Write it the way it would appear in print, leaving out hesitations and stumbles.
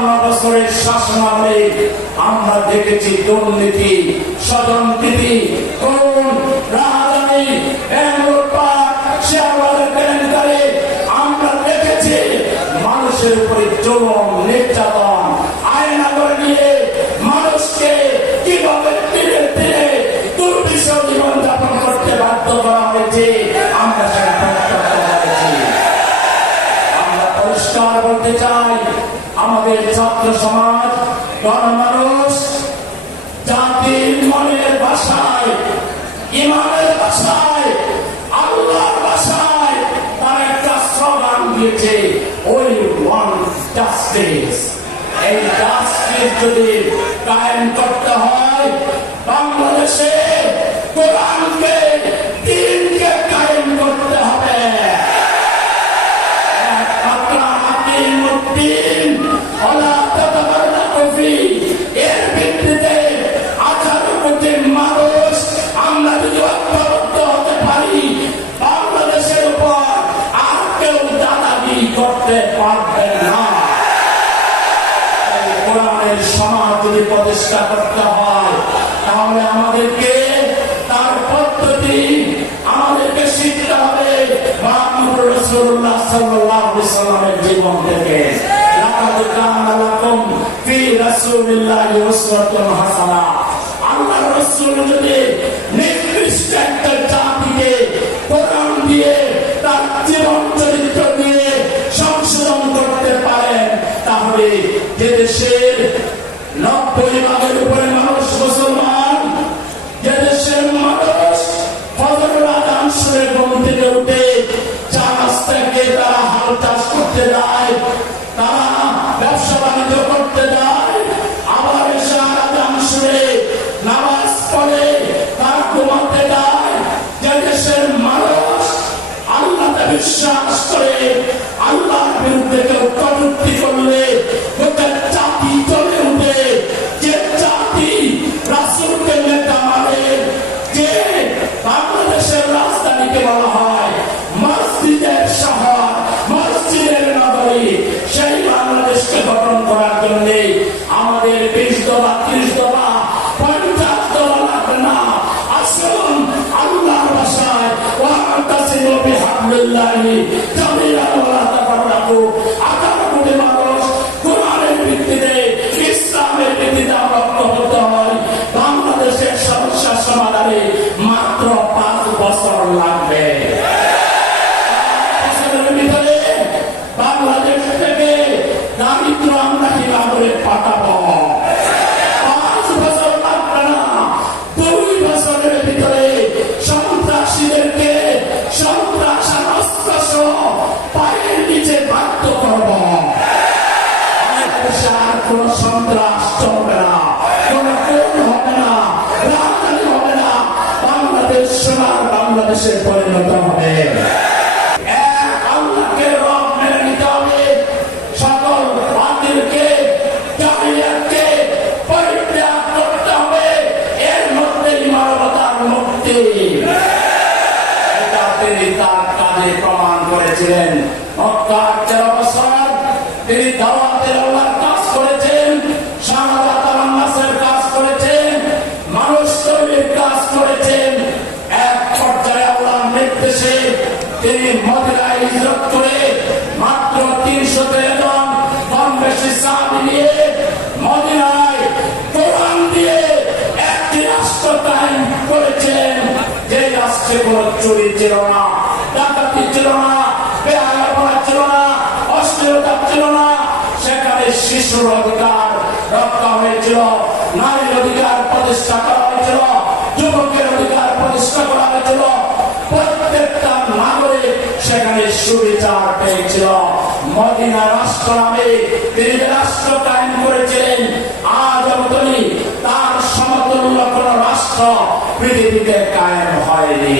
52 বছরের শাসনামলে আমরা দেখেছি দুর্নীতি, স্বজনপ্রীতি, খুন, রাজধানী, কেলেঙ্কারি। আমরা দেখেছি মানুষের উপরে জুলুম, নির্যাতন, আয়না করে নিয়ে মানুষকে কিভাবে ধীরে ধীরে দুর্বিষহ জীবনযাপন করতে বাধ্য করা হয়েছে। আমরা সেটা প্রত্যক্ষ করেছি। আমরা পরিষ্কার বলতে চাই, আমাদের ছাত্র সমাজ, গণমানুষ জাতির মনের ভাষায়, ইমানের ভাষায়, আল্লাহর ভাষায় তারা একটা স্লোগান দিয়েছে, উই ওয়ান্ট জাস্টিস। এই জাস্টিস যদি কায়েম করতে হয়, বাংলাদেশে কোরআনকে, দ্বীনকে কায়েম করতে হবে। এর ভিত্তিতে 18 কোটি মানুষ আমরা যদি ঐক্যবদ্ধ হতে পারি, বাংলাদেশের উপর আর কেউ দাদাগিরি করতে পারবে না। কোরআনের সমাজ যদি প্রতিষ্ঠা করতে হয়, তাহলে আমাদেরকে তার পদ্ধতি আমাদেরকে শিখতে হবে মুহাম্মদ রাসূলুল্লাহ সাল্লাল্লাহু আলাইহি সাল্লামের জীবন থেকে। লাকাদ কানা লাকুম ফি রাসূলিল্লাহি উসওয়াতুন হাসানাহ। আল্লাহর রাসূল যদি নিকৃষ্ট একটা জাতিকে কোরআন দিয়ে, তার জীবন চরিত্র দিয়ে সংশোধন করতে পারেন, তাহলে যে দেশের 90% উপরে মানুষ মুসলমান, যে দেশের মানুষ ফজরের আযান শুনে ঘুম থেকে উঠে চা নাস্তাকে তারা হাল চাষ করতে যায়, তারা ব্যবসা বাণিজ্য করতে যায়, আবার এশার আযান শুনে নামাজ পড়ে তারা ঘুমাতে যায়, যে দেশের মানুষ আল্লাহকে বিশ্বাস করে আল্লাহর বিরুদ্ধে কেউ কটূক্তি করলে গোটা জাতি চলে উঠে, যে জাতি রাসূলকে নেতা মানে, যে বাংলাদেশের রাজধানীকে বলা হয় মসজিদের শহর, মসজিদের নগরী, সেই বাংলাদেশকে গঠন করার জন্য আমাদের 20 দফা, 30 দফা, 50 দফা লাগবে না। আসুন আল্লাহর ভাষায় ওয়া'তাসিমু বিহাবলিল্লাহি জামিআন ওয়া লা তাফাররাকু। 18 কোটি মানুষ কোরআনের ভিত্তিতে, ইসলামের ভিত্তিতে আমরা ঐক্যবদ্ধ হই। বাংলাদেশের সমস্যা সমাধানে মাত্র 5 বছর লাগবে। বাংলাদেশ থেকে দারিদ্র আমরা কিভাবে পাঠাবো? 5 বছর লাগবে না, 2 বছরের ভিতরে সন্ত্রাসীদেরকে সন্ত্রাসের অস্ত্র পায়ের নিচে বাধ্য করবো। আর কোন সন্ত্রাস চলবে না, কোন খুন হবে না, রাজধানী হবে না, বাংলাদেশ সোনার বাংলাদেশে পরিণত হবে। আল্লাহকে রব মেনে নিতে হবে, সকল বাতিলকে, জাহিলিয়াতকে পরিত্যাগ করতে হবে। এর মধ্যে মানবতার মুক্তি, এটা তিনি তার কাজে প্রমাণ করেছিলেন। মক্কার 13 বছর তিনি দাওয়াতের আল্লাহর কাজ করেছেন, শাহাদাত আল-নাসের কাজ করেছেন, মানুষ তৈরির কাজ করেছেন। এক পর্যায়ে আল্লাহর নির্দেশে তিনি মদিনায় হিজরত করে মাত্র 313 জন কম বেশি সাহাবী নিয়ে মদিনায় কোরআন দিয়ে একটি রাষ্ট্র কায়েম করেছেন, যে রাষ্ট্রে কোনো চুরি ছিল না, ডাকাতি ছিল না, বেহায়াপনা ছিল না, অশ্লীলতা ছিল না। সেখানে শিশুর অধিকার রক্ষা হয়েছিল, নারীর অধিকার প্রতিষ্ঠা করা হয়েছিল, যুবকের অধিকার প্রতিষ্ঠা করা হয়েছিল। প্রত্যেকটা নাগরিক সেখানে সুবিচার পেয়েছিল। মদিনা রাষ্ট্র নামে তিনি রাষ্ট্র কায়েম করেছিলেন। আজ অবধি তার সমতুল্য কোন রাষ্ট্র পৃথিবীতে কায়েম হয়নি।